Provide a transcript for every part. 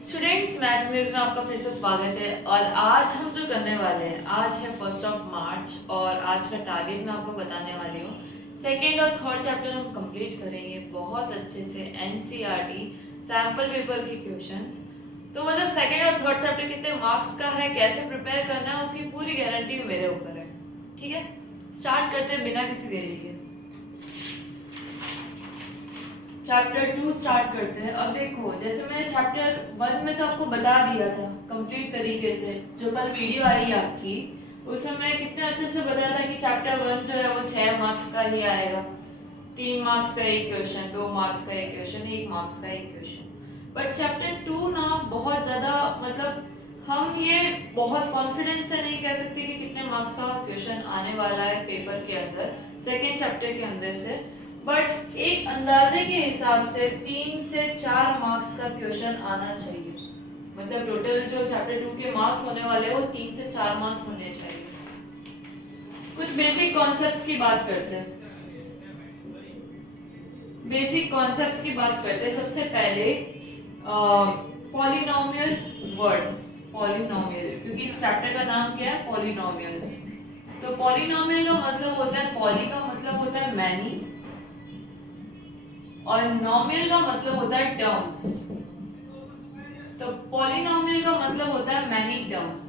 Students, maths muse में आपका फिर से स्वागत है। और आज हम जो करने वाले हैं, आज है 1 मार्च और आज का टारगेट मैं आपको बताने वाली हूँ। सेकेंड और थर्ड चैप्टर हम कंप्लीट करेंगे बहुत अच्छे से, एनसीईआरटी सैम्पल पेपर के क्वेश्चंस। तो मतलब सेकेंड और थर्ड चैप्टर कितने मार्क्स का है, कैसे प्रिपेयर करना है, उसकी पूरी गारंटी मेरे ऊपर है। ठीक है, स्टार्ट करते हैं बिना किसी देरी के। चैप्टर 2 स्टार्ट करते हैं। अब देखो, जैसे मैंने चैप्टर 1 में तो आपको बता दिया था कंप्लीट तरीके से, जो कल वीडियो आई आपकी उसमें मैंने कितने अच्छे से बताया था कि चैप्टर 1 जो है वो 6 मार्क्स का ही आएगा। 3 मार्क्स का एक क्वेश्चन, 2 मार्क्स का एक क्वेश्चन, 1 मार्क्स का एक क्वेश्चन। बट चैप्टर 2 ना बहुत ज़्यादा, मतलब हम ये बहुत कॉन्फिडेंस से नहीं कह सकते कि कितने मार्क्स का क्वेश्चन आने वाला है पेपर के अंदर, सेकेंड चैप्टर के अंदर से। बट एक अंदाजे के हिसाब से 3 से 4 मार्क्स का क्वेश्चन आना चाहिए। मतलब टोटल जो चैप्टर 2 के मार्क्स होने वाले हैं वो 3 से 4 मार्क्स होने चाहिए। कुछ बेसिक कॉन्सेप्ट्स की बात करते हैं। बेसिक कॉन्सेप्ट्स की बात करते हैं। सबसे पहले पॉलिनोमियल वर्ड, पॉलिनोमियल, क्योंकि इस चैप्टर का नाम क्या है, पॉलिनोमियल्स। तो पॉलिनोमियल का मतलब होता है, पॉली का मतलब होता है मैनी और नॉमियल का मतलब होता है टर्म्स। तो पॉलिनोमियल का मतलब होता है मैनी टर्म्स।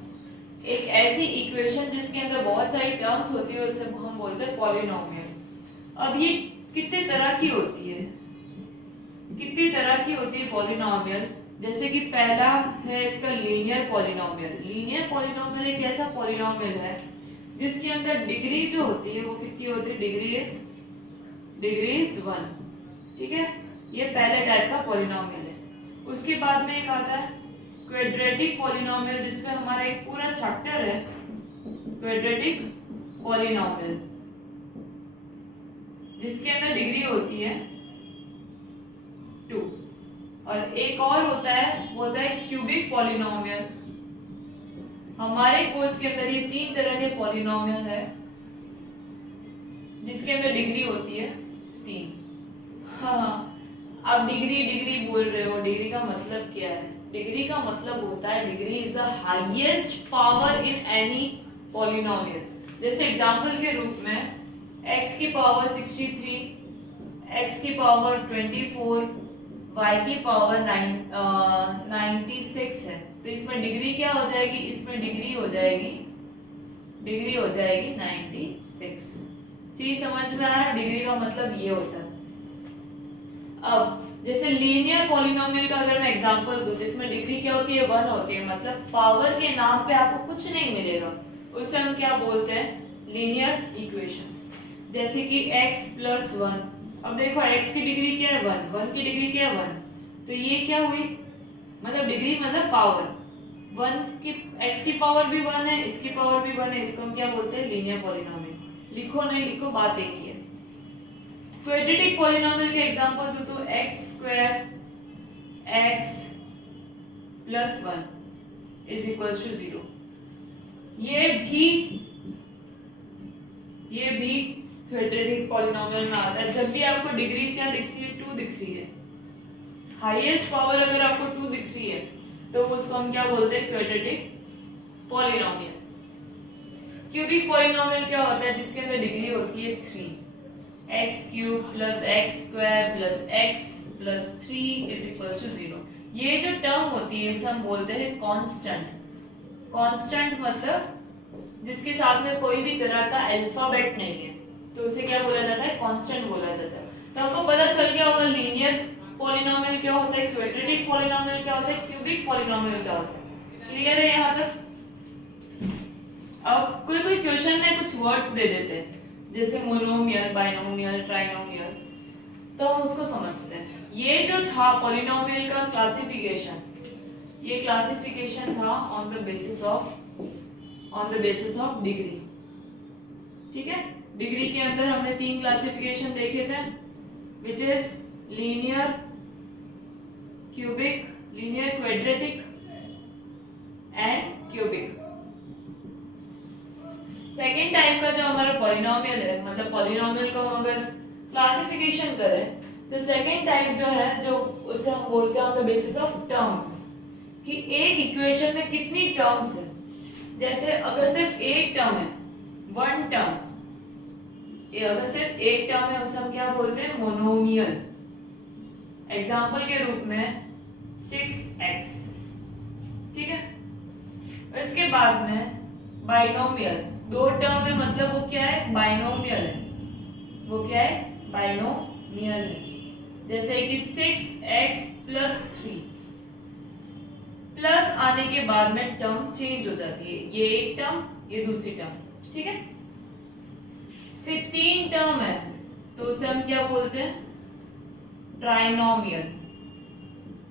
एक ऐसी इक्वेशन जिसके अंदर बहुत सारी टर्म्स होती है उसे हम बोलते हैं पॉलिनोमियल। अब ये कितने तरह की होती है, कितनी तरह की होती है पॉलिनोमियल। जैसे कि पहला है इसका लीनियर पॉलिनोमियल। लीनियर पॉलिनोमियल एक ऐसा पॉलिनोमियल है जिसके अंदर डिग्री जो होती है वो कितनी होती है, डिग्री इज 1। ठीक है, ये पहले टाइप का पॉलिनोमियल है। उसके बाद में एक आता है क्वाड्रेटिक पॉलिनोमियल, जिसपे हमारा एक पूरा चैप्टर है, क्वाड्रेटिक पॉलिनोमियल, जिसके अंदर डिग्री होती है 2। और एक और होता है, वो होता है क्यूबिक पॉलिनोमियल। हमारे कोर्स के अंदर ये 3 तरह के पॉलिनोमियल है जिसके अंदर डिग्री होती है 3। हाँ, आप डिग्री डिग्री बोल रहे हो, डिग्री का मतलब क्या है? डिग्री का मतलब होता है, degree is the highest power in any polynomial. जैसे एग्जांपल के रूप में x की पावर 63, x की पावर 24, y की पावर 96 है। तो इसमें डिग्री क्या हो जाएगी, इसमें डिग्री हो जाएगी 96। चीज समझ में आया? डिग्री का मतलब ये होता है। अब जैसे लीनियर पॉलिनोमियल का अगर मैं एग्जांपल दूं, जिसमें डिग्री क्या होती है, 1 होती है, मतलब पावर के नाम पे आपको कुछ नहीं मिलेगा, उसे हम क्या बोलते हैं, लीनियर इक्वेशन। जैसे कि x प्लस 1। अब देखो x की डिग्री क्या है, 1, 1 की डिग्री क्या है, 1। तो ये क्या हुई, मतलब डिग्री मतलब पावर 1 की, x की पावर भी 1 है, इसकी पावर भी 1 है, इसको हम क्या बोलते हैं, लीनियर पॉलिनोमियल। लिखो नहीं लिखो, बात एक ही है। क्वाड्रेटिक पॉलिनोमियल के एग्जांपल दूं तो x square x plus 1 is equal to 0। ये भी क्वाड्रेटिक पॉलिनोमियल में आता है। जब भी आपको डिग्री क्या दिख रही है, 2 दिख रही है, हाईएस्ट पावर अगर आपको 2 दिख रही है तो उसको हम क्या बोलते हैं, क्वाड्रेटिक पॉलिनोमियल। क्यूबिक पॉलिनोमियल क्या होता है, जिसके अंदर डिग्री होती है 3। X cube plus x square plus x plus 3 is equal to 0। ये जो टर्म होती है इसे हम बोलते हैं कांस्टेंट। कांस्टेंट मतलब जिसके साथ में कोई भी तरह का अल्फाबेट नहीं है, तो उसे क्या बोला जाता है, कांस्टेंट बोला जाता है। तो आपको पता चल गया होगा लीनियर पॉलिनोमियल क्या होता है, क्वाड्रेटिक पॉलिनोमियल क्या होता है, क्यूबिक पॉलिनोमियल क्या होता है। क्लियर है यहाँ तक? अब कोई कोई क्वेश्चन में कुछ वर्ड्स दे देते हैं, जैसे मोनोमियल, बाइनोमियल, ट्राइनोमियल, तो हम उसको समझते हैं। ये जो था पॉलिनोमियल का क्लासिफिकेशन, ये क्लासिफिकेशन था on the basis of degree. ठीक है, डिग्री के अंदर हमने 3 क्लासिफिकेशन देखे थे, which is linear, cubic, linear quadratic and cubic. Second type का जो हमारा पॉलिनोमियल है, मतलब पॉलिनोमियल को हम अगर क्लासिफिकेशन करें तो सेकेंड टाइप जो है, जो उसे हम बोलते हैं on the basis of terms. कि एक इक्वेशन में कितनी टर्म्स है। जैसे अगर सिर्फ एक टर्म है, वन टर्म, ये अगर सिर्फ एक टर्म है उसे हम क्या बोलते हैं, मोनोमियल। एग्जाम्पल के रूप में 6x, ठीक है। इसके बाद में बाइनोमियल, दो टर्म है मतलब वो क्या है, बाइनोमियल है, वो क्या है, बाइनोमियल है। जैसे कि 6x प्लस 3, प्लस आने के बाद में टर्म चेंज हो जाती है, ये एक टर्म, ये दूसरी टर्म, ठीक है। फिर तीन टर्म है तो उसे हम क्या बोलते हैं, ट्राइनोमियल,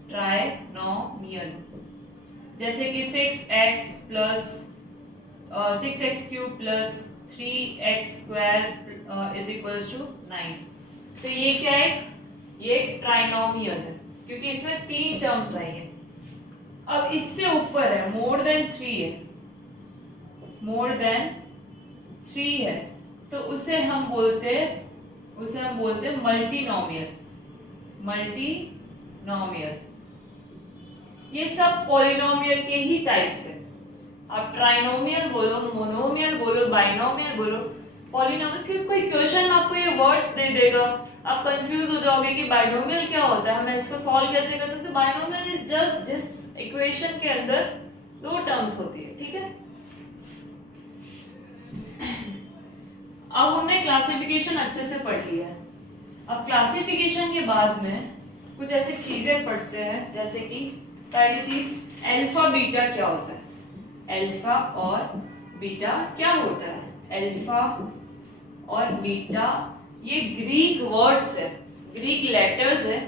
ट्राइनोमियल। जैसे कि 6x plus 6x cube plus 3x square is equals to 9। तो ये क्या है, ये ट्राइनोमियल है क्योंकि इसमें तीन टर्म्स आई है। अब इससे ऊपर है, मोर देन 3 है, मोर देन 3 है, तो उसे हम बोलते मल्टीनोमियल, मल्टीनोमियल। ये सब पॉलिनोमियल के ही टाइप्स है। आप ट्राइनोमियल बोलो, मोनोमियल बोलो, बाइनोमियल बोलो, पॉलिनोमियल, क्योंकि कोई क्वेश्चन आपको ये वर्ड्स दे देगा, आप कंफ्यूज हो जाओगे कि बाइनोमियल क्या होता है, मैं इसको सॉल्व कैसे कर सकते। बाइनोमियल इज जस्ट जिस इक्वेशन के अंदर दो टर्म्स होती है, ठीक है। अब हमने क्लासिफिकेशन अच्छे से पढ़ लिया है। अब क्लासिफिकेशन के बाद में कुछ ऐसी चीजें पढ़ते हैं, जैसे कि पहली चीज अल्फा बीटा क्या होता है। अल्फा और बीटा क्या होता है, अल्फा और बीटा ये ग्रीक वर्ड्स है, ग्रीक लेटर्स है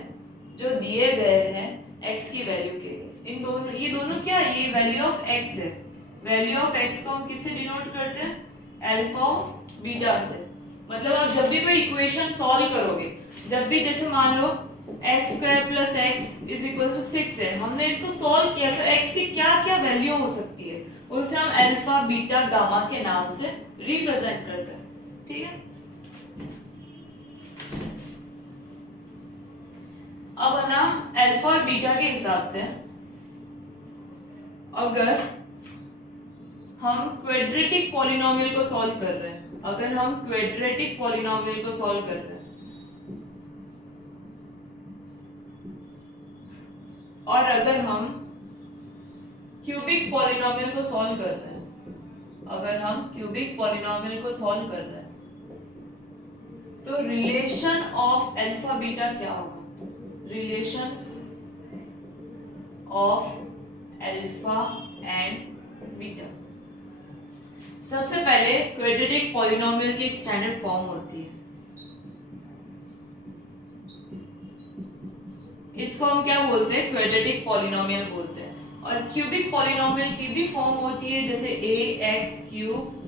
जो दिए गए हैं x की वैल्यू के लिए। इन दोनों, ये दोनों क्या है, ये वैल्यू ऑफ x है। वैल्यू ऑफ x को हम किससे डिनोट करते हैं, अल्फा और बीटा से। मतलब आप जब भी कोई इक्वेशन सॉल्व करोगे, जब भी जैसे मान लो x square plus x is equal to 6 है, हमने इसको सॉल्व किया तो x की क्या क्या वैल्यू हो सकती है, उसे हम अल्फा बीटा गामा के नाम से रिप्रेजेंट करते हैं, ठीक है। अब ना अल्फा और बीटा के हिसाब से अगर हम क्वाड्रेटिक पॉलिनोमियल को सॉल्व कर रहे हैं, अगर हम क्वाड्रेटिक पॉलिनोमियल को सॉल्व कर रहे हैं और अगर हम क्यूबिक पॉलिनोमियल को सॉल्व कर रहे हैं, अगर हम क्यूबिक पॉलिनोमियल को सॉल्व कर रहे हैं तो रिलेशन ऑफ अल्फा बीटा क्या होगा, relations of alpha and beta. सबसे पहले क्वाड्रेटिक पॉलिनोमियल की एक स्टैंडर्ड फॉर्म होती है, इसको हम क्या बोलते हैं, क्वाड्रेटिक पॉलिनोमियल बोलते हैं। और क्यूबिक पॉलिनोमियल की भी फॉर्म होती है, जैसे ax cube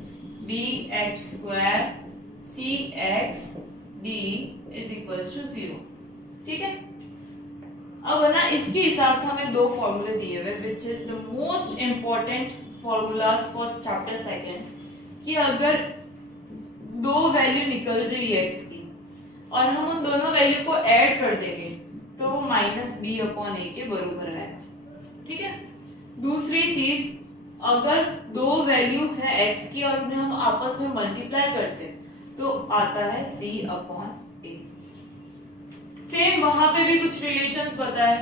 bx square cx d is equals to 0, ठीक है। अब है ना, इसके हिसाब से हमें दो फॉर्मूले दिए हुए which is the most important formulas for chapter second, कि अगर दो वैल्यू निकल रही है x की और हम उन दोनों वैल्यू को ऐड कर देंगे तो वो -b/a के बराबर आएगा, ठीक है। दूसरी चीज, अगर दो वैल्यू है x की और उन्हें हम आपस में मल्टीप्लाई करते हैं तो आता है c/a। सेम वहां पे भी कुछ रिलेशंस बताए,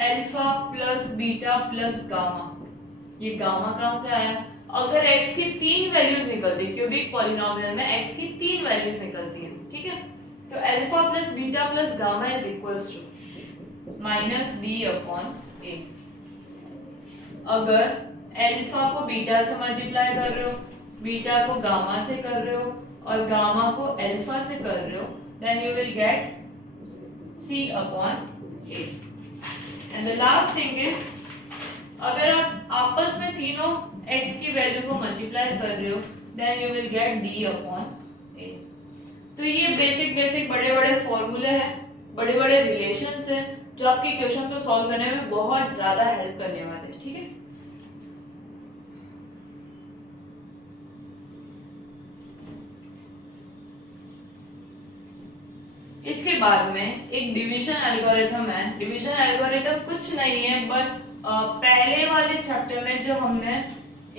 alpha plus beta plus gamma. ये गामा कहां से आया, अगर x की तीन वैल्यूज निकलती है, क्यूबिक पॉलिनोमियल में x की तीन वैल्यूज निकलती हैं, ठीक है। तो alpha plus beta plus gamma is equals to -b/a। अगर अल्फा को बीटा से मल्टीप्लाई कर रहे हो, बीटा को गामा से कर रहे हो और गामा को अल्फा से कर रहे हो, then you will get c/a। And the last thing is, अगर आप आपस में तीनों x की वैल्यू को मल्टीप्लाई कर रहे हो, then you will gate d/a। तो ये बेसिक बड़े बड़े फॉर्मूले हैं, बड़े बड़े रिलेशंस हैं जो आपके क्वेश्चन को सॉल्व करने में बहुत ज्यादा हेल्प करने वाले हैं, ठीक है। इसके बाद में एक डिवीजन एल्गोरिथम है। डिवीजन एल्गोरिथम कुछ नहीं है, बस पहले वाले चैप्टर में जो हमने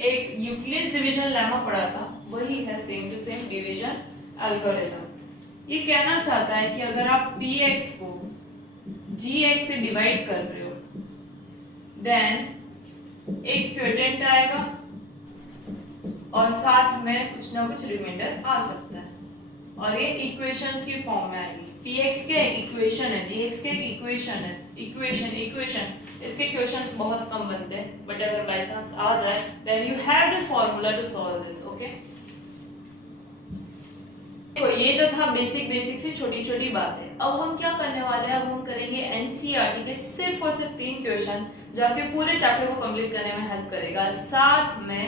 एक यूक्लिड्स डिवीजन लेमा पढ़ा था वही है same to same division algorithm. ये कहना चाहता है कि अगर आप px को gx से डिवाइड कर रहे हो देन एक क्वोटिएंट आएगा और साथ में कुछ ना कुछ रिमाइंडर आ सकता है और ये इक्वेशंस की फॉर्म में आएगी। px के एक इक्वेशन है, gx के एक इक्वेशन है, इक्वेशन इसके क्वेश्चंस बहुत कम बनते हैं बट अगर बाय चांस आ जाए then you have the formula to solve this. Okay, तो ये तो था बेसिक से छोटी छोटी बातें। अब हम क्या करने वाले हैं, अब हम करेंगे एनसीईआरटी के सिर्फ और सिर्फ 3 क्वेश्चन जो आपके पूरे चैप्टर को कंप्लीट करने में हेल्प करेगा। साथ में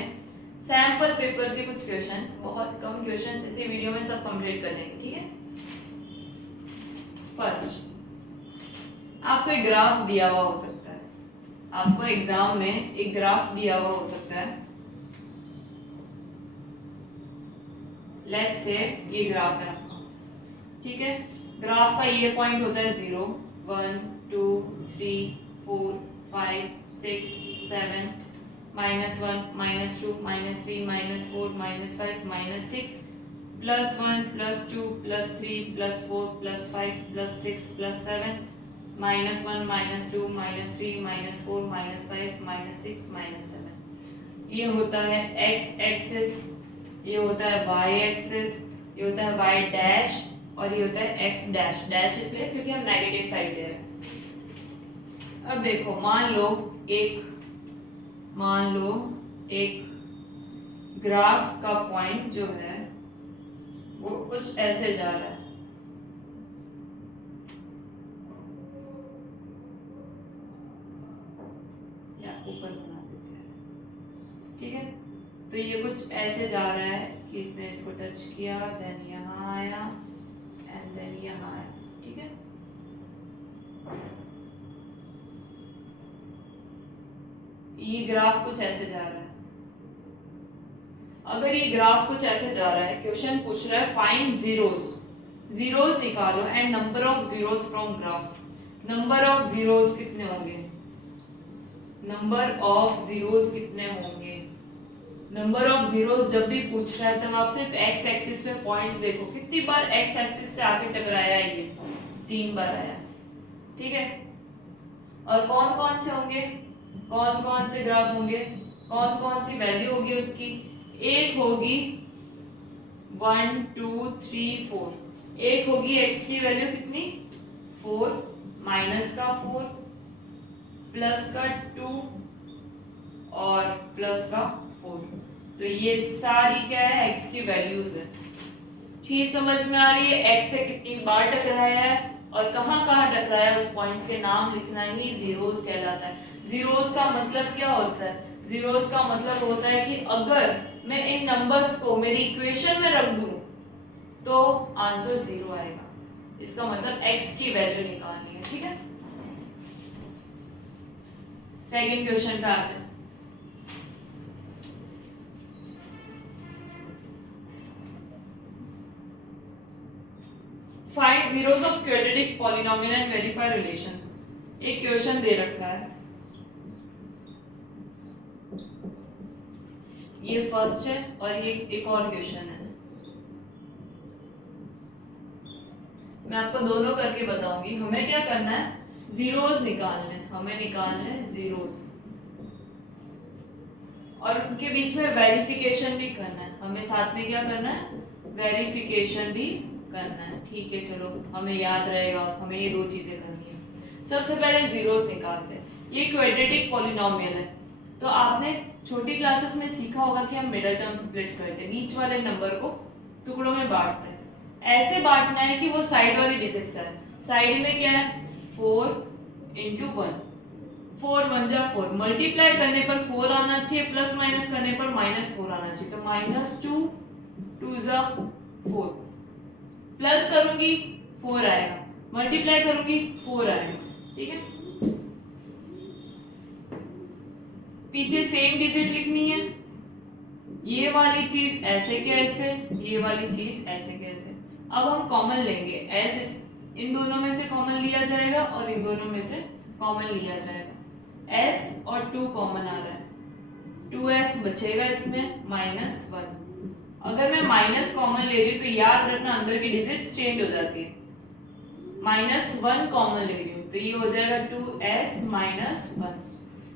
सैंपल पेपर के कुछ क्वेश्चंस, बहुत कम क्वेश्चंस इसी वीडियो में सब कंप्लीट कर लेंगे। ठीक है, फर्स्ट आपको एक ग्राफ दिया हुआ हो सकता है, आपको एग्जाम में एक ग्राफ दिया हुआ हो सकता है। लेट्स से ये ग्राफ है आपका, ठीक है। ग्राफ का ये पॉइंट होता है 0 1 2 3 4 5 6 7 -1 -2 -3 -4 -5 -6 +1 +2 +3 +4 +5 +6 +7 -1 -2 -3 -4 -5 -6 -7। ये होता है x एक्सिस, ये होता है y एक्सिस, ये होता है y डैश और ये होता है x डैश। डैश इसलिए क्योंकि हम नेगेटिव साइड ले रहे हैं। अब देखो मान लो एक ग्राफ का पॉइंट जो है वो कुछ ऐसे जा रहा है, या ऊपर बना देते हैं, ठीक है। तो ये कुछ ऐसे जा रहा है कि इसने इसको टच किया, देन यहाँ आया एंड देन यहाँ आया, ठीक है। ये ग्राफ कुछ ऐसे जा रहा है। अगर ये ग्राफ कुछ ऐसे जा रहा है, क्वेश्चन पूछ रहा है फाइंड जीरोस निकालो and number of zeros from graph. Number of zeros कितने होंगे, नंबर ऑफ जीरोस कितने होंगे। नंबर ऑफ जीरोस जब भी पूछ रहा है तब आप सिर्फ एक्स एक्सिस पे पॉइंट्स देखो, कितनी बार एक्स एक्सिस से आके टकराया है, ये 3 बार आया, ठीक है। और कौन कौन से होंगे, कौन कौन से ग्राफ होंगे, कौन कौन सी वैल्यू होगी उसकी। एक होगी 1 2 3 4, एक होगी x की वैल्यू कितनी 4, माइनस का 4, प्लस का 2 और प्लस का 4। तो ये सारी क्या है, x की वैल्यूज है। चीज समझ में आ रही है, x से कितनी बार टकराया है और कहाँ कहाँ टकराया है, उस पॉइंट्स के नाम लिखना ही जीरोस कहलाता है। जीरोस का मतलब क्या होता है, जीरोस का मतलब होता है कि अगर मैं इन नंबर्स को मेरी इक्वेशन में रख दूं तो आंसर 0 आएगा। इसका मतलब x की वैल्यू निकालनी है, ठीक है। सेकंड क्वेश्चन पे आते हैं। Find zeros of quadratic polynomial and verify relations. एक क्वेश्चन दे रखा है, ये फर्स्ट है और ये एक और क्वेश्चन है। मैं आपको दोनों करके बताऊंगी। हमें क्या करना है, जीरोस निकालने, हमें निकालने हैं जीरोस और उनके बीच में वेरिफिकेशन भी करना है। हमें साथ में क्या करना है, वेरिफिकेशन भी करना है, ठीक है। चलो हमें याद रहेगा, हमें ये 2 चीजें करनी है। सबसे पहले जीरोस निकालते हैं। ये क्वाड्रेटिक पॉलिनोमियल है, तो आपने छोटी क्लासेस में सीखा होगा कि हम मिडिल टर्म स्प्लिट करते हैं, बीच वाले नंबर को टुकड़ों में बांटते हैं। ऐसे बांटना है कि वो साइड वाली डिजिट्स है। साइड में क्या है, 4 × 1, 4 1 जा 4, मल्टीप्लाई करने पर 4 आना चाहिए, प्लस माइनस करने पर -4 आना चाहिए। तो -2 2 जा 4, प्लस करूंगी 4 आएगा, मल्टीप्लाई करूंगी 4 आएगा, ठीक है। पीछे सेम डिजिट लिखनी है, ये वाली चीज ऐसे के ऐसे, ये वाली चीज ऐसे के ऐसे। अब हम कॉमन लेंगे, ऐसे इन दोनों में से कॉमन लिया जाएगा और इन दोनों में से कॉमन लिया जाएगा। एस और 2 कॉमन आ रहा है, 2s बचेगा इसमें -1। अगर मैं माइनस कॉमन ले रही हूँ तो याद रखना अंदर की डिजिट्स चेंज हो जाती है। -1 कॉमन ले रही हूँ तो ये हो जाएगा 2s -1।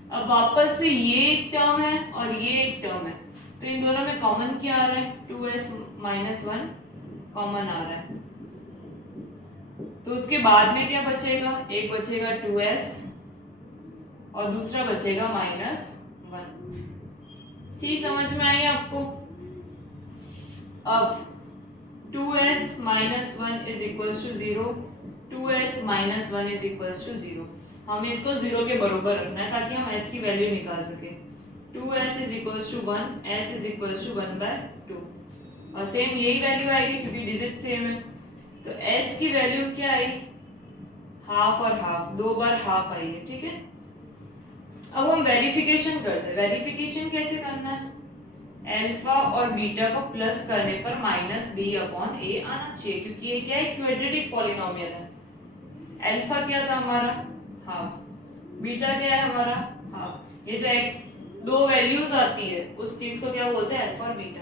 अब वापस से ये एक टर्म है और ये एक टर्म है, तो इन दोनों में कॉमन क्या आ रहा है, 2s -1 कॉमन आ रहा है। तो उसके बाद में क्या बचेगा, एक बचेगा 2s और दूसरा बचेगा -1। चीज समझ में आई आपको? अब 2s -1 is equals to 0, 2s -1 is equals to 0। हमें इसको 0 के बराबर रखना है ताकि हम s की वैल्यू निकाल सके। 2s is equals to 1, s is equals to 1/2 और सेम यही वैल्यू आएगी क्योंकि डिजिट सेम है। तो s की वैल्यू क्या आई, हाफ और हाफ, 2 बार हाफ आई है, ठीक है। अब हम वेरिफिकेशन करते हैं। वेरिफिकेशन कैसे करना है, अल्फा और बीटा को प्लस करने पर -b/a आना चाहिए क्योंकि ये क्या है, क्वाड्रेटिक पॉलिनोमियल है। अल्फा क्या था हमारा, हाफ, बीटा क्या है हमारा, हाफ। ये जो एक दो वैल्यूज आती है उस चीज को क्या बोलते हैं, अल्फा और बीटा।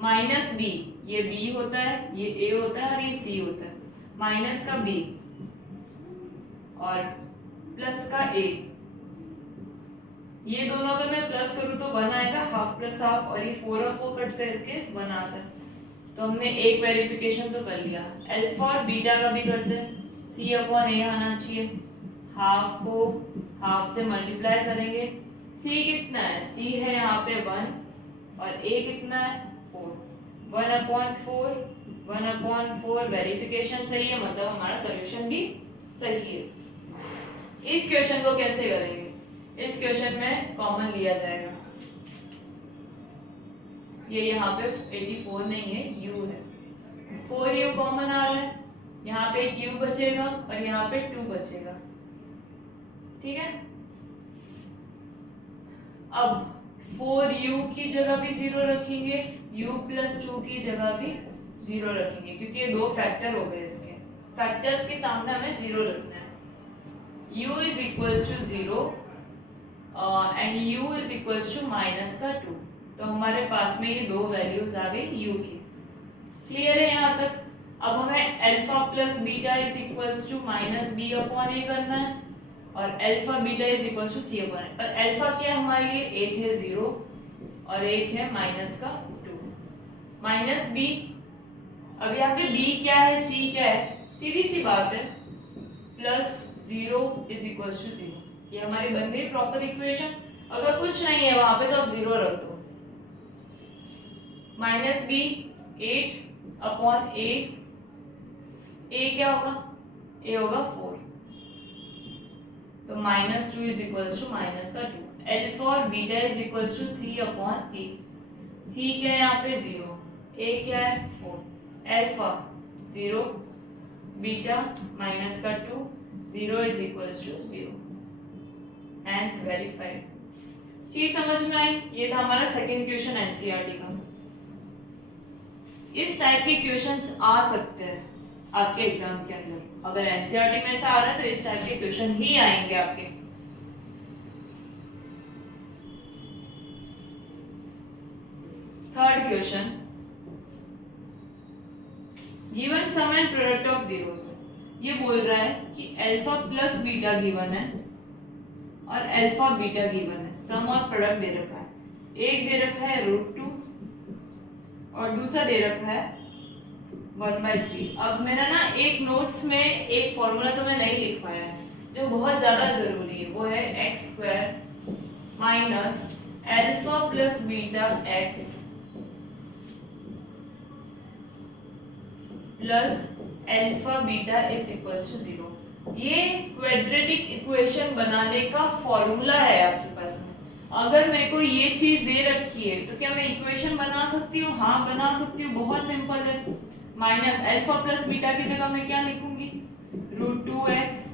-b, ये b होता है, ये a होता है और ये c होता है। माइनस का b और प्लस का a, ये दोनों अगर मैं प्लस करूं तो 1 आएगा, हाफ प्लस हाफ, और ये 4 और 4 कट करके 1 आता है। तो हमने एक वेरिफिकेशन तो कर लिया। अल्फा और बीटा का भी करते हैं, c/a आना चाहिए। हाफ को हाफ से मल्टीप्लाई करेंगे। c कितना है, c है यहाँ पे 1 और a कितना है 4, 1/4, 1/4। वेरिफिकेशन सही है मतलब हमारा सॉल्यूशन भी सही है। इस क्वेश्चन को कैसे करेंगे, इस क्वेश्चन में कॉमन लिया जाएगा, ये यहाँ पे 84 नहीं है, u है, 4u कॉमन आ रहा है, यहाँ पे एक u बचेगा और यहाँ पे 2 बचेगा, ठीक है। अब 4u की जगह भी 0 रखेंगे, u + 2 की जगह भी 0 रखेंगे क्योंकि ये दो फैक्टर हो गए, इसके फैक्टर्स के सामने हमें 0 रखना है। u is equals to 0 and u is equals to -2। तो हमारे पास में ये दो वैल्यूज आ गई u की। क्लियर है यहाँ तक? अब हमें alpha plus beta is equals to -b/a करना है और alpha beta is equals to c/a। पर अल्फा क्या है हमारे लिए, एक है 0 और एक है -2 -b। अब यहाँ पे b क्या है, c क्या है, सीधी सी बात है, +0 इज इक्वल्स टू 0। ये हमारी बन गई प्रॉपर इक्वेशन। अगर कुछ नहीं है वहां पे तो आप 0 रख दो। -b 8/a, a क्या होगा, a होगा 4, तो -2 इज इक्वल्स टू -2। अल्फा और beta is equals to c/a। c क्या है यहाँ पे 0, a क्या है 4, alpha 0, beta -2, 0 is equals to 0। Hence verified. चीज समझ में आई? ये था हमारा सेकंड क्वेश्चन एनसीईआरटी का। इस टाइप के क्वेश्चंस आ सकते हैं आपके एग्जाम के अंदर। अगर एनसीईआरटी में ऐसा आ रहा है तो इस टाइप के क्वेश्चन ही आएंगे आपके। Third question, given sum and product of zeros. ये बोल रहा है कि अल्फा प्लस बीटा गिवन है और अल्फा बीटा गिवन है, सम और प्रोडक्ट दे रखा है। एक दे रखा है √2 और दूसरा दे रखा है 1/3। अब मैंने ना एक नोट्स में एक फॉर्मूला तो मैं नहीं लिख पाया है जो बहुत ज्यादा जरूरी है, वो है x² minus alpha plus beta x plus alpha beta is equals to 0। ये क्वाड्रेटिक इक्वेशन बनाने का फॉर्मूला है आपके पास में। अगर मेरे को ये चीज दे रखी है तो क्या मैं इक्वेशन बना सकती हूँ? हाँ बना सकती हूँ, बहुत सिंपल है। माइनस अल्फा प्लस बीटा की जगह मैं क्या लिखूंगी, √2x,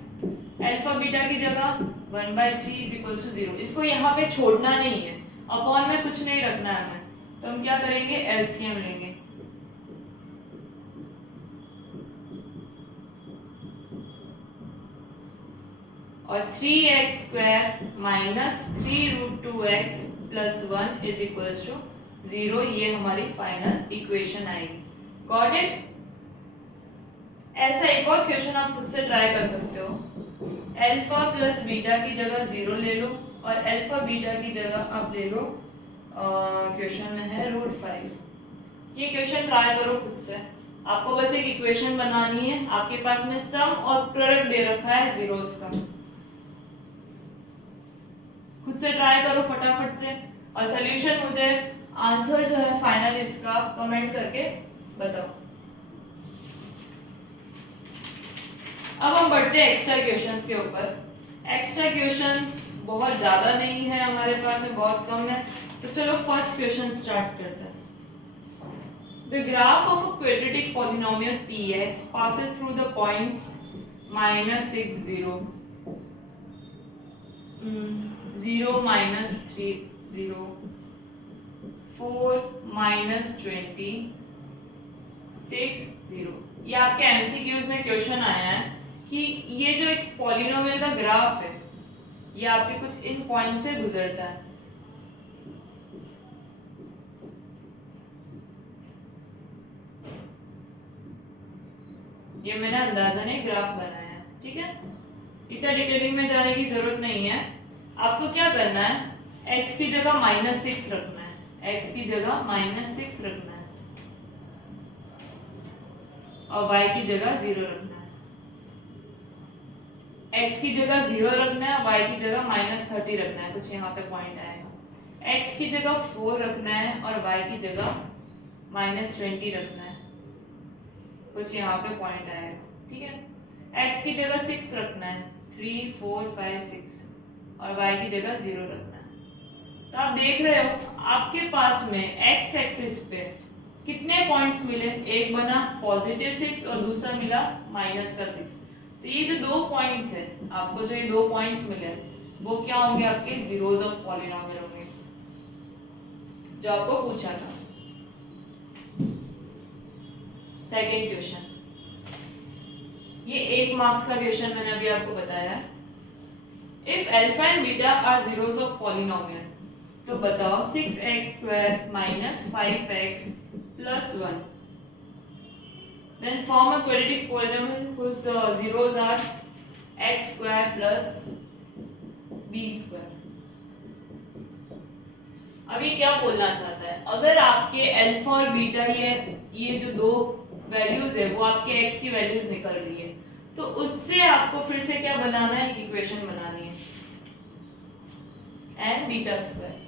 अल्फा बीटा की जगह 1/3 इज इक्वल्स टू 0। इसको यहाँ पे छोड़ना नहीं है, अपॉन में कुछ नहीं रखना है हमें, तो हम क्या करेंगे, एलसीएम लेंगे। और 3x square minus 3√2x plus 1 is equals to 0। ये हमारी फाइनल इक्वेशन आएगी। Got it? ऐसा एक और क्वेश्चन आप खुद से ट्राई कर सकते हो। अल्फा प्लस बीटा की जगह 0 ले लो और अल्फा बीटा की जगह आप ले लो, क्वेश्चन में है √5। ये क्वेश्चन ट्राई करो खुद से। आपको बस एक इक्वेशन बनानी है, आपके पास में सम और प्रोडक्ट दे रखा है जीरोस का। खुद से ट्राई करो फटाफट से और सॉल्यूशन मुझे आंसर जो है फाइनल इसका कमेंट करके बताओ। अब हम बढ़ते हैं एक्स्ट्रा क्वेश्चंस के ऊपर। एक्स्ट्रा क्वेश्चंस बहुत ज्यादा नहीं है हमारे पास में, बहुत कम है। तो चलो फर्स्ट क्वेश्चन स्टार्ट करते हैं। The graph of a quadratic polynomial px passes through the points -6, 0, 0, -3, 0, 4, -20, 6, 0। ये आपके एमसीक्यूज में क्वेश्चन आया है कि ये जो एक पॉलिनोमियल का ग्राफ है ये आपके कुछ इन पॉइंट से गुजरता है। ये मैंने अंदाजा ने ग्राफ बनाया है, ठीक है। इतना डिटेलिंग में जाने की जरूरत नहीं है। आपको क्या करना है, x की जगह -6 रखना है, x की जगह -6 रखना है और y की जगह 0 रखना है। x की जगह 0 रखना है, y की जगह -30 रखना है, कुछ यहाँ पे पॉइंट आएगा। x की जगह 4 रखना है और y की जगह -20 रखना है, कुछ यहाँ पे पॉइंट आएगा, ठीक है। x की जगह 6 रखना है, 3, 4, 5, 6 और y की जगह 0 रखना है। तो आप देख रहे हो आपके पास में x एक्सिस पे कितने पॉइंट्स मिले, एक बना +6 और दूसरा मिला -6। तो ये जो दो पॉइंट्स है, आपको जो ये दो पॉइंट्स मिले वो क्या होंगे, आपके जीरोस ऑफ पॉलिनोमियल होंगे जो आपको पूछा था। सेकेंड क्वेश्चन, ये 1 मार्क्स का क्वेश्चन मैंने अभी आपको बताया। If alpha and beta are zeros of polynomial, तो बताओ 6x² - 5x + 1 then form a quadratic polynomial whose zeros are x² + b²। अभी क्या बोलना चाहता है, अगर आपके अल्फा और बीटा ये जो दो वैल्यूज है वो आपके x की वैल्यूज निकल रही है, तो उससे आपको फिर से क्या बनाना है, एक इक्वेशन बनानी है, and beta square.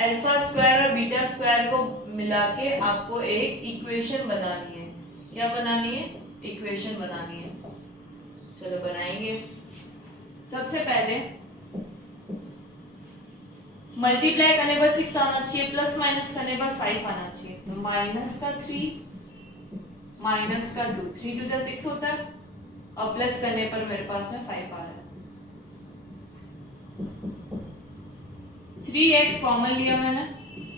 Alpha square और बीटा स्क्वायर को मिला के आपको एक इक्वेशन बनानी है। क्या बनानी है, इक्वेशन बनानी है। चलो बनाएंगे। सबसे पहले मल्टीप्लाई करने पर 6 आना चाहिए, प्लस माइनस करने पर 5 आना चाहिए। तो -3 -2, 3 2 6 होता है और प्लस करने पर मेरे पास में 5 आ रहा है। 3x कॉमन लिया मैंने,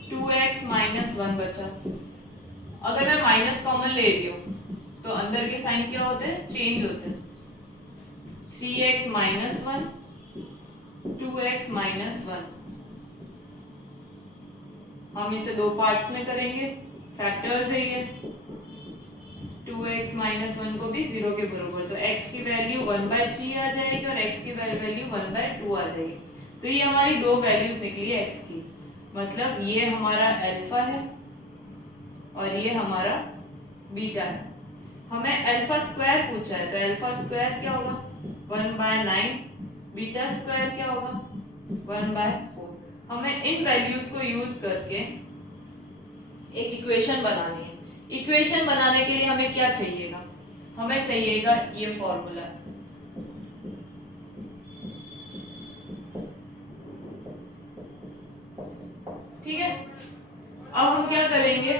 2x -1 बचा। अगर मैं माइनस कॉमन ले रही हूँ तो अंदर के साइन क्या होते हैं, चेंज होते हैं। 3x -1, 2x -1। हम इसे दो पार्ट्स में करेंगे, फैक्टर्स है ये। 2x -1 को भी 0 के बराबर, तो x की वैल्यू 1/3 आ जाएगी और x की वैल्यू 1/2 आ जाएगी। तो ये हमारी दो वैल्यूज निकली है x की, मतलब ये हमारा अल्फा है और ये हमारा बीटा है। हमें अल्फा स्क्वायर पूछा है, तो अल्फा स्क्वायर क्या होगा, 1/9। बीटा स्क्वायर क्या होगा, 1/4। हमें इन वैल्यूज को यूज करके एक इक्वेशन बनानी है। इक्वेशन बनाने के लिए हमें क्या चाहिएगा, हमें चाहिएगा ये फॉर्मूला। ठीक है, अब हम क्या करेंगे,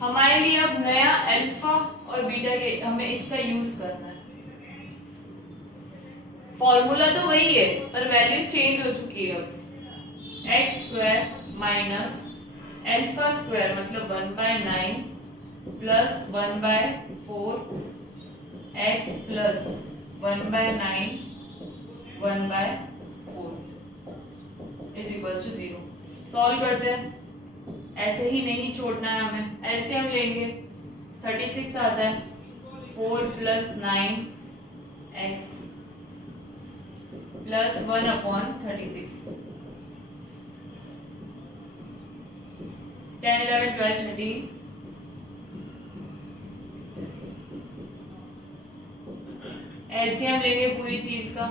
हमारे लिए अब नया अल्फा और बीटा के हमें इसका यूज करना है। फॉर्मूला तो वही है पर वैल्यू चेंज हो चुकी है। अब x² माइनस अल्फा स्क्वायर मतलब 1/9 plus 1/4 x plus 1/9 1/4 is equals to 0। Solve करते हैं, ऐसे ही नहीं छोड़ना है हमें, एलसीएम लेंगे। 36 आता है, 4 + 9x + 1/36, 10 11 12 13, एलसीएम लेंगे पूरी चीज का।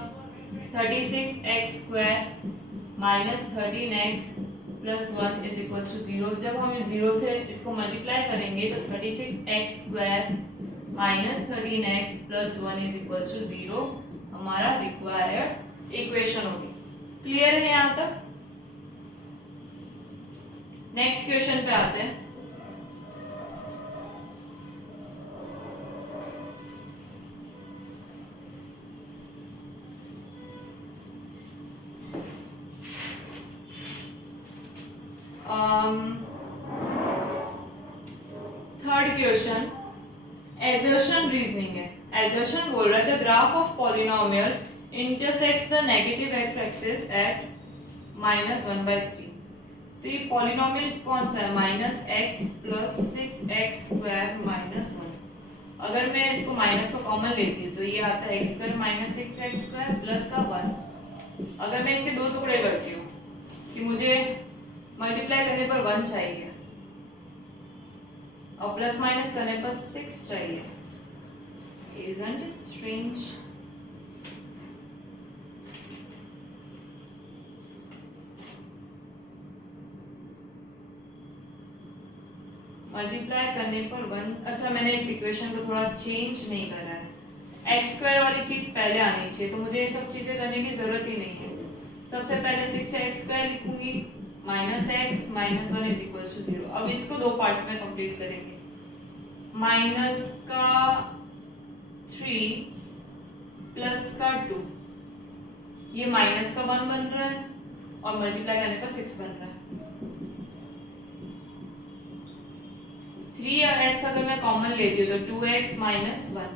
36x² - 13x + 1 is equals to 0। जब हम 0 से इसको मल्टीप्लाई करेंगे तो 36x² - 13x + 1 is equals to 0 हमारा रिक्वायर्ड इक्वेशन होगी। क्लियर है यहाँ तक? नेक्स्ट क्वेश्चन पे आते हैं। थर्ड क्वेश्चन एजर्शन रीजनिंग है। एजर्शन बोल रहा है the graph of polynomial intersects the negative x axis at -1/3। तो ये पॉलिनोमियल कौन सा है? -x + 6x² - 1। अगर मैं इसको माइनस को कॉमन लेती हूँ तो ये आता है x² - 6x² प्लस का 1। अगर मैं इसके दो टुकड़े करती हूँ कि मुझे मल्टीप्लाई करने पर 1 चाहिए और प्लस माइनस करने पर 6 चाहिए। Isn't it strange? मल्टीप्लाई करने पर 1। अच्छा, मैंने इस इक्वेशन को थोड़ा चेंज नहीं करा है। x² वाली चीज पहले आनी चाहिए, तो मुझे ये सब चीजें करने की जरूरत ही नहीं है। सबसे पहले 6x² लिखूंगी, -x - 1 इज इक्वल्स टू 0। अब इसको दो पार्ट्स में कंप्लीट करेंगे। माइनस का 3 प्लस का 2, ये माइनस का 1 बन रहा है और मल्टीप्लाई करने पर 6 बन रहा है। 3 या x अगर मैं कॉमन लेती हूँ तो 2x - 1।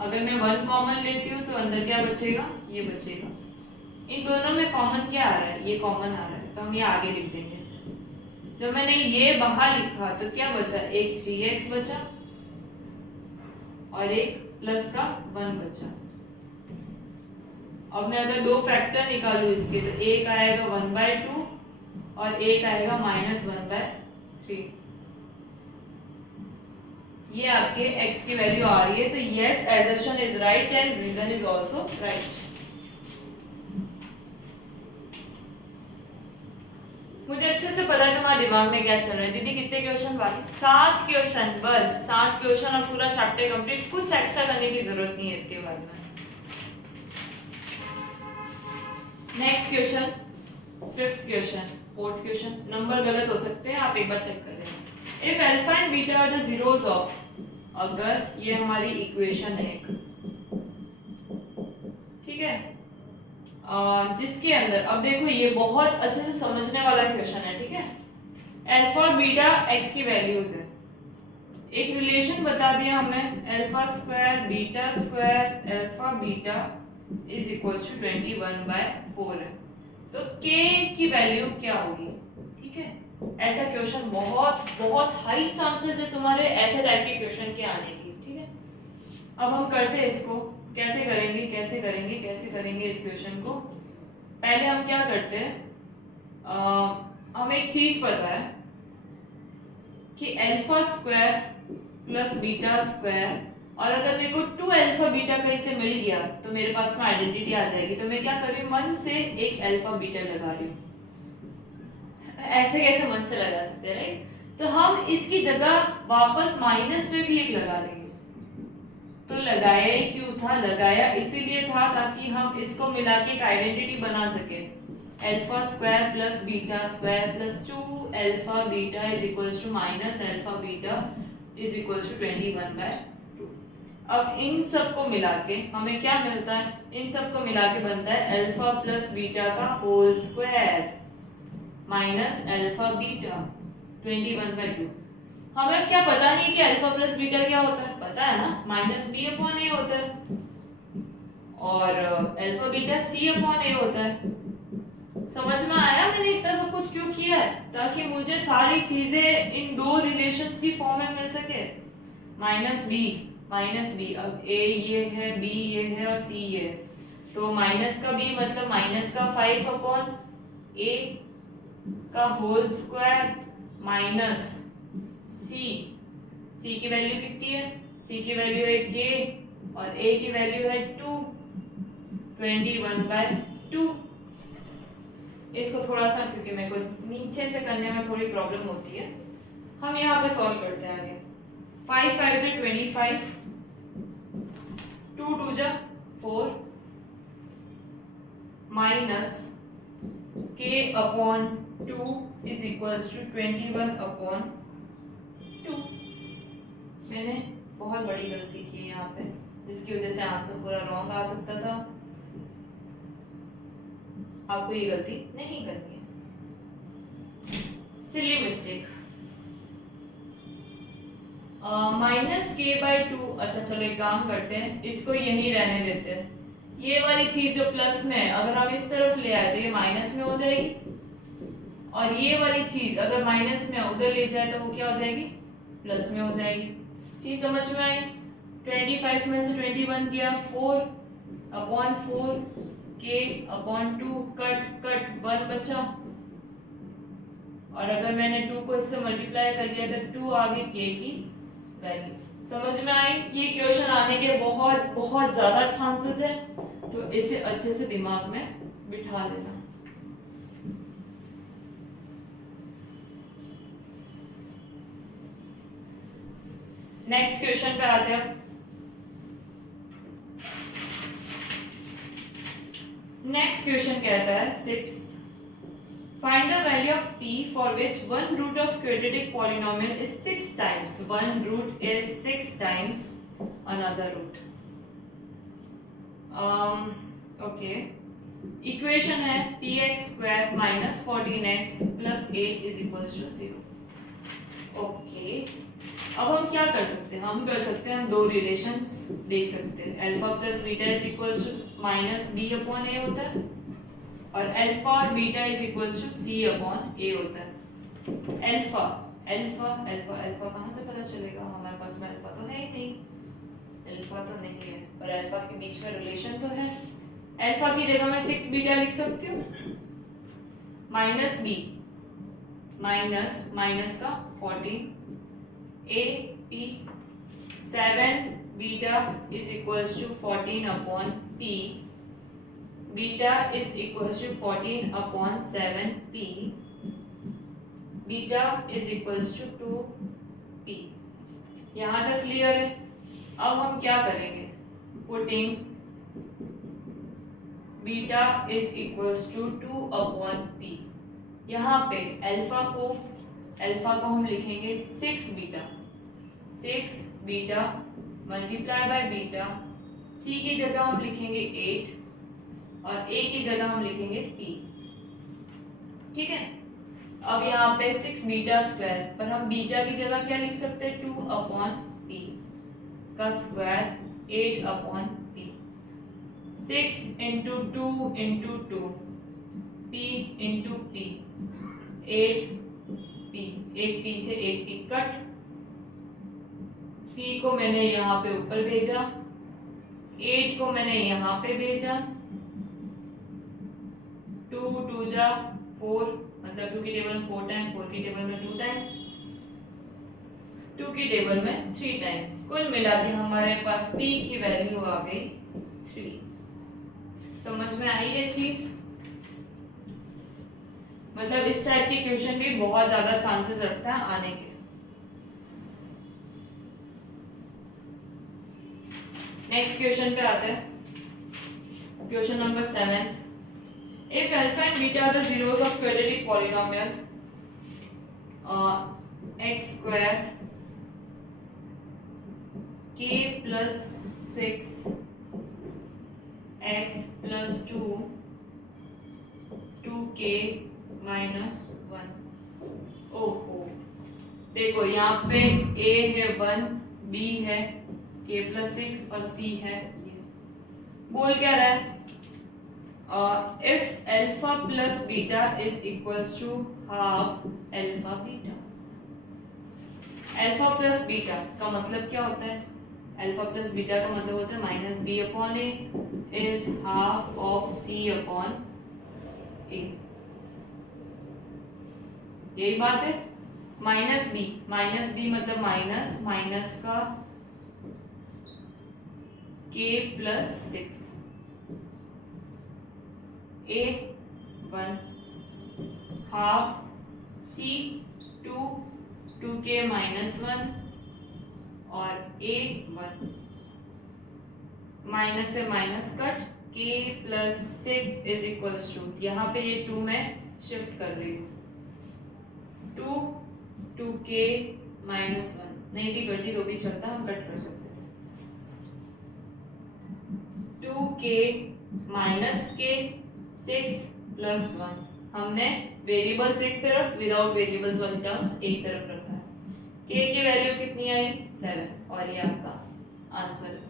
अगर मैं 1 कॉमन लेती हूँ तो अंदर क्या बचेगा? ये बचेगा। इन दोनों में कॉमन क्या आ रहा है? ये कॉमन आ रहा है, तो हम ये आगे लिख देंगे। जब मैंने ये बाहर लिखा तो क्या बचा? एक 3x बचा और एक प्लस का 1 बचा। अब मैं अगर दो फैक्टर निकालूं इसके तो एक आएगा 1/2 और एक आएगा -1/3। ये आपके x की वैल्यू आ रही है, तो yes, assertion is right and reason is also right. मुझे अच्छे से पता है तुम्हारे दिमाग में क्या चल रहा है। दीदी कितने क्वेश्चन बाकी? 7 क्वेश्चन, बस 7 क्वेश्चन और पूरा चैप्टर कंप्लीट। कुछ एक्स्ट्रा करने की जरूरत नहीं है इसके बाद में। Next question, 5th question. 4th question number गलत हो सकते हैं, आप एक बार चेक कर लेना। If alpha and beta are the zeros of, अगर ये हमारी इक्वेशन है एक, ठीक है, जिसके अंदर, अब देखो ये बहुत अच्छे से समझने वाला क्वेश्चन है, ठीक है। अल्फा बीटा एक्स की वैल्यूज है, एक रिलेशन बता दिया हमें, α² β² alpha beta is equal to 21/4 है। तो k की वैल्यू क्या होगी? ठीक है, ऐसा क्वेश्चन बहुत बहुत हाई चांसेस है तुम्हारे ऐसे टाइप के क्वेश्चन के आने की, ठीक है। अब हम करते हैं इसको, कैसे करेंगे इस क्वेश्चन को। पहले हम क्या करते हैं, हमें एक चीज पता है कि α² प्लस β², और अगर मेरे को 2 अल्फा बीटा कहीं से मिल गया तो मेरे पास में आइडेंटिटी आ जाएगी। तो मैं क्या कर रही हूँ, मन से एक अल्फा बीटा लगा रही हूँ। ऐसे कैसे मन से लगा सकते हैं, राइट? तो हम इसकी जगह वापस माइनस में भी एक लगा देंगे। तो लगाया ही क्यों था? लगाया इसीलिए था ताकि हम इसको मिला के एक आइडेंटिटी बना सके। α² plus β² plus 2 alpha beta is equals to minus alpha beta is equals to 21/2। अब इन सब को मिला के हमें क्या मिलता है? इन सब को मिला के बनता है अल्फा प्लस बीटा का whole square minus alpha beta 21/2। हमें क्या पता नहीं कि अल्फा प्लस बीटा क्या होता है? पता है ना, -b/a होता है। और alpha beta C upon A होता है। समझ में आया मैंने इतना सब कुछ क्यों किया है? ताकि मुझे सारी चीजें इन दो रिलेशंस की फॉर्म में मिल सके। माइनस बी, अब ए ये है, बी ये है और सी ये है, तो माइनस का बी मतलब माइनस का 5 अपॉन ए का होल स्क्वायर माइनस सी की वैल्यू कितनी है? सी की वैल्यू है के और ए की वैल्यू है 2, 21/2। इसको थोड़ा सा, क्योंकि मेरे को नीचे से करने में थोड़ी प्रॉब्लम होती है, हम यहाँ पे सॉल्व करते हैं आगे। 5 5 जा 25, 2 2 जा 4 minus k upon 2 is equals to 21/2। मैंने बहुत बड़ी गलती की है यहाँ पे, जिसकी वजह से आंसर पूरा रॉन्ग आ सकता था। आपको ये गलती नहीं करनी है, सिली मिस्टेक। -k/2। अच्छा चलो एक काम करते हैं, इसको यहीं रहने देते हैं। ये वाली चीज जो प्लस में है, अगर हम इस तरफ ले आए तो ये माइनस में हो जाएगी, और ये वाली चीज अगर माइनस में उधर ले जाए तो वो क्या हो जाएगी? प्लस में हो जाएगी। चीज समझ में आई? 25 में से 21 गया, 4/4 k अपॉन 2 कट 1 बचा, और अगर मैंने 2 को इससे मल्टीप्लाई कर दिया तो 2 आ गई k की वैल्यू। समझ में आई? ये क्वेश्चन आने के बहुत बहुत ज्यादा चांसेस है, तो इसे अच्छे से दिमाग में बिठा लेना। नेक्स्ट क्वेश्चन पे आते हैं। नेक्स्ट क्वेश्चन कहता है 6th, find the value of p for which one root of quadratic polynomial is 6 times one root is 6 times another root। okay, equation है px² minus 14x plus 8 is equals to 0। Okay, अब हम क्या कर सकते हैं? हम कर सकते हैं, हम दो रिलेशंस देख सकते हैं। Alpha plus beta is equals to minus B upon A होता है, और अल्फा और beta is equals to C upon A होता है। अल्फा अल्फा अल्फा अल्फा कहाँ से पता चलेगा? हमारे पास में अल्फा तो है ही नहीं, अल्फा तो नहीं है, पर अल्फा के बीच में रिलेशन तो है। अल्फा की जगह मैं 6 बीटा लिख सकती हूँ, माइनस बी माइनस माइनस का 14 a p 7 beta is equals to 14 upon p, beta is equals to 14 upon 7 p, beta is equals to 2 p. यहाँ तक क्लियर है? अब हम क्या करेंगे? Putting beta is equals to 2 upon p. यहाँ पे अल्फा को हम लिखेंगे 6 beta multiply by beta, c की जगह हम लिखेंगे 8 और ए की जगह हम लिखेंगे p। ठीक है, अब यहाँ पे 6 बीटा स्क्वायर पर हम बीटा की जगह क्या लिख सकते हैं? 2 अपॉन p का square 8 upon p। 6 into 2 into 2 p into p 8p, 8p से 8p कट, p को मैंने यहाँ पे ऊपर भेजा, 8 को मैंने यहाँ पे भेजा, 2 2 जा 4, मतलब 2 की टेबल में 4 टाइम, 4 की टेबल में 2 टाइम, 2 की टेबल में 3 टाइम। कुल मिला के हमारे पास p की वैल्यू आ गई 3। समझ में आई ये चीज? मतलब इस टाइप के क्वेश्चन भी बहुत ज्यादा चांसेस रखता है आने के। नेक्स्ट क्वेश्चन पे आते हैं, question number 7। If alpha and beta are the zeros of quadratic polynomial x square k plus 6 x plus 2 2k minus 1। ओहो, देखो यहाँ पे a है 1, b है k plus 6 और c है ये। बोल क्या रहा है, if alpha plus beta is equals to half alpha beta. Alpha plus beta का मतलब क्या होता है, अल्फा प्लस बीटा का मतलब होता है minus B upon A is half of C upon A. यही बात है। माइनस बी मतलब माइनस माइनस का k plus 6 a 1 half c 2k minus 1 और a 1 माइनस से minus cut k plus 6 is equals to, यहाँ पे ये 2 मैं शिफ्ट कर रही हूँ, 2k माइनस 1 नहीं भी करती तो भी चलता, हम कट कर सकते थे। 2k माइनस k 6 प्लस 1, हमने वेरिएबल्स एक तरफ, विदाउट वेरिएबल्स वाली टर्म्स एक तरफ रखा है। k की वैल्यू कितनी आई 7 और ये आपका आंसर है।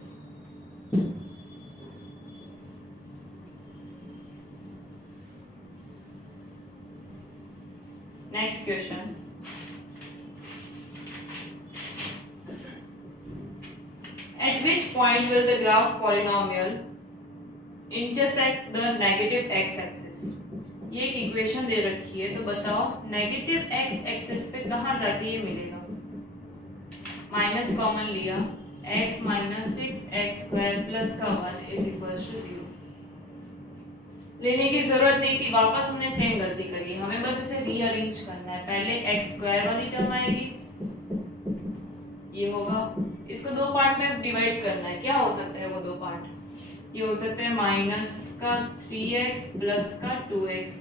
Next question, at which point will the graph polynomial intersect the negative x axis? ये एक इक्वेशन दे रखी है, तो बताओ नेगेटिव x एक्सिस पे कहाँ जाके ये मिलेगा। माइनस कॉमन लिया, x minus 6x square plus का 1 इज इक्वल्स टू 0। लेने की जरूरत नहीं थी, वापस हमने सेम गलती करी, हमें बस इसे रीअरेंज करना है। पहले x स्क्वायर वाली टर्म आएगी, ये होगा, इसको दो पार्ट में डिवाइड करना है। क्या हो सकता है वो दो पार्ट, ये हो सकता है माइनस का 3x प्लस का 2x,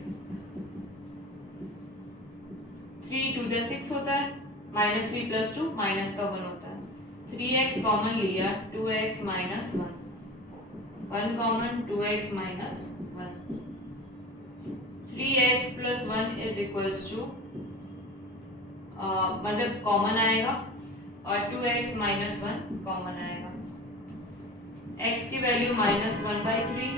3 2 जा 6 होता है, माइनस 3 प्लस 2 माइनस का 1 होता है। 3x कॉमन लिया, 2x minus 1, 1 common 2x minus 1, 3x plus 1 is equals to, मतलब कॉमन आएगा और 2x माइनस 1 कॉमन आएगा। x की वैल्यू माइनस 1/3,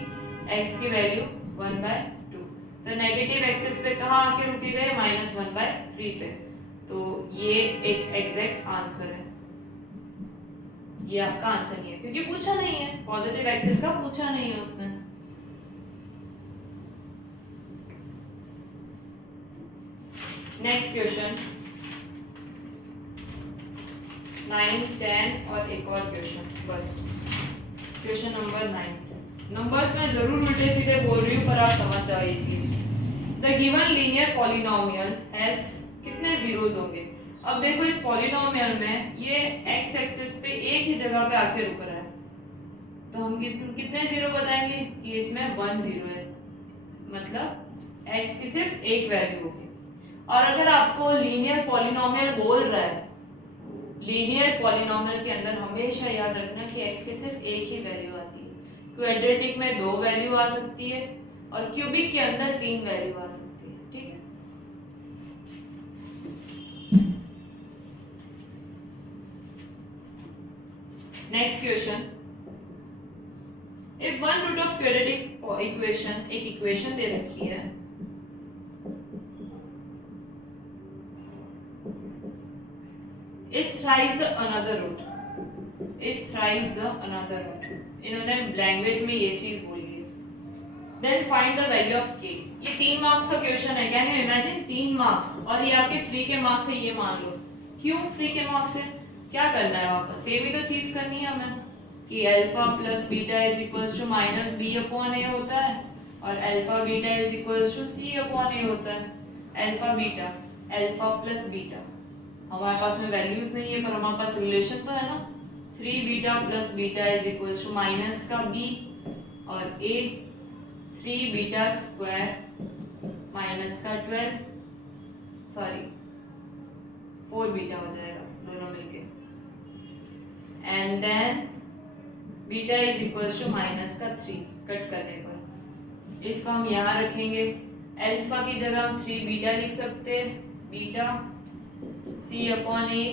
x की वैल्यू 1/2, तो नेगेटिव एक्सिस पे कहाँ आके रुके गए, माइनस 1/3 पे। तो ये एक एग्जैक्ट आंसर है, ये आपका आंसर नहीं है क्योंकि पूछा नहीं है, पॉजिटिव एक्सिस का पूछा नहीं है उसने। नेक्स्ट क्वेश्चन 9 10 और एक और क्वेश्चन, बस क्वेश्चन नंबर 9। नंबर्स में जरूर उल्टे सीधे बोल रही हूँ पर आप समझ जाओ ये चीज। The given linear polynomial has, कितने जीरोस होंगे। अब देखो इस पॉलिनोमियल में ये x एक्सिस पे एक ही जगह पे आके रुक रहा है, तो हम कितने जीरो बताएंगे कि इसमें 1 जीरो है, मतलब x की सिर्फ एक वैल्यू होगी। और अगर आपको लीनियर पॉलिनोमियल बोल रहा है, लीनियर पॉलिनोमियल के अंदर हमेशा याद रखना कि x की सिर्फ एक ही वैल्यू आती है। क्वाड्रेटिक में 2 वैल्यू आ सकती है और क्यूबिक के अंदर 3 वैल्यू आ सकती है, ठीक है। Next question, if one root of quadratic equation, एक इक्वेशन दे रखी है, is thrice the another root, is thrice the another root, इन्होंने लैंग्वेज में ये चीज बोली है। Then find the value of k, ये 3 मार्क्स का क्वेश्चन है, कैन यू इमेजिन 3 मार्क्स, और ये आपके फ्री के मार्क्स है, ये मान लो। क्यों फ्री के मार्क्स है, क्या करना है, वापस सेम ही तो चीज करनी है हमें कि alpha plus beta is equals to minus B upon A होता है और alpha beta is equals to C upon A होता है। अल्फा प्लस बीटा, हमारे पास में वैल्यूज नहीं है पर हमारे पास रिलेशन तो है ना, 3 beta plus beta is equals to minus का b और a, 3 बीटा स्क्वायर माइनस का 12, सॉरी 4 बीटा हो जाएगा दोनों मिलके, and then beta is equals to minus का 3, कट करने पर इसको हम यहाँ रखेंगे। अल्फा की जगह हम 3 बीटा लिख सकते हैं, बीटा c अपॉन ए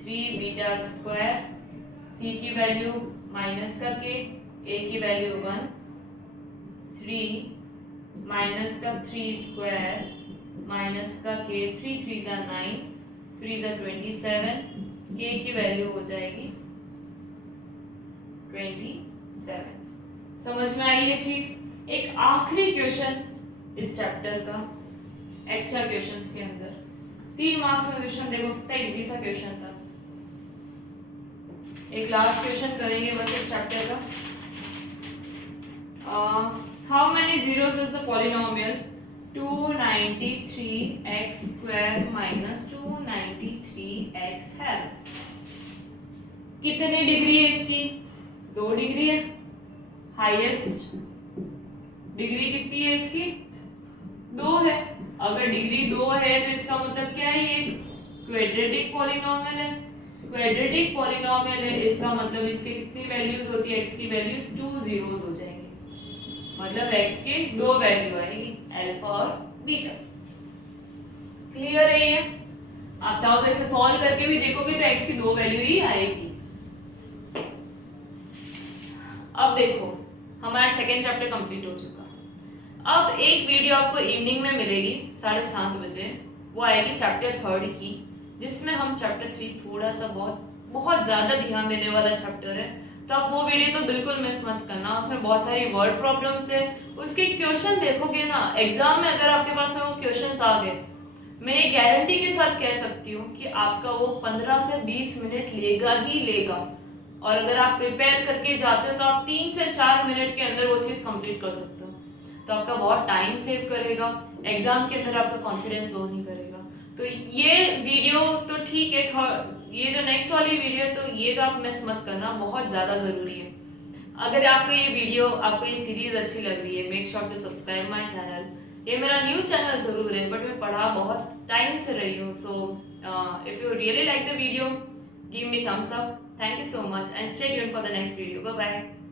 3 बीटा स्क्वायर, c की वैल्यू माइनस का k, a की वैल्यू 1, 3 माइनस का 3 स्क्वायर माइनस का k, 3 3 जा 9, 3 जा 27, k की वैल्यू हो जाएगी 27। समझ में आई ये चीज? एक आखिरी क्वेश्चन इस चैप्टर का एक्स्ट्रा क्वेश्चंस के अंदर 3 मार्क्स में क्वेश्चन, देखो कितना इजी सा क्वेश्चन था। एक लास्ट क्वेश्चन करेंगे बस इस चैप्टर का। How many zeros is the polynomial 293x square minus 293x है? कितने डिग्री है इसकी? 2 डिग्री है। हाईएस्ट डिग्री कितनी है इसकी? 2 है। अगर डिग्री 2 है तो इसका मतलब क्या है? ये क्वाड्रेटिक पॉलिनोमियल है। क्वाड्रेटिक पॉलिनोमियल है, इसका मतलब इसके कितनी वैल्यूज होती है? x की वैल्यूज 2 zeros हो जाएंगे, मतलब x के 2 वैल्यू आएगी, अल्फा और बीटा। क्लियर है ये? आप चाहो तो इसे सॉल्व करके भी देखोगे तो x की 2 वैल्यू ही आएगी। अब देखो हमारा सेकेंड चैप्टर कंप्लीट हो चुका। अब एक वीडियो आपको इवनिंग में मिलेगी 7:30 बजे, वो आएगी चैप्टर 3 की, जिसमें हम चैप्टर 3 थोड़ा सा बहुत ज्यादा ध्यान देने वाला चैप्टर है। तो आप वो वीडियो तो बिल्कुल मिस मत करना। उसमें बहुत सारी वर्ड प्रॉब्लम्स है, उसके क्वेश्चन देखोगे ना एग्जाम में, अगर आपके पास में वो क्वेश्चंस आ गए, मैं ये गारंटी के साथ कह सकती हूँ कि आपका वो 15 से 20 मिनट लेगा ही लेगा। और अगर आप प्रिपेयर करके जाते हो तो आप 3 से 4 मिनट के अंदर वो चीज़ कंप्लीट कर सकते हो। तो आपका बहुत टाइम सेव करेगा, एग्जाम के अंदर आपका कॉन्फिडेंस लो नहीं करेगा। तो ये वीडियो तो ठीक है, ये जो नेक्स्ट वाली वीडियो तो ये तो आप मिस मत करना, बहुत ज़्यादा ज़रूरी है। अगर आपको ये वीडियो, आपको ये सीरीज अच्छी लग रही है, make sure to subscribe my channel. ये मेरा न्यू चैनल ज़रूर है, बट मैं पढ़ा बहुत टाइम से रही हूँ। So if you really like the video, give me thumbs up. Thank you so much and stay tuned for the next video. Bye bye.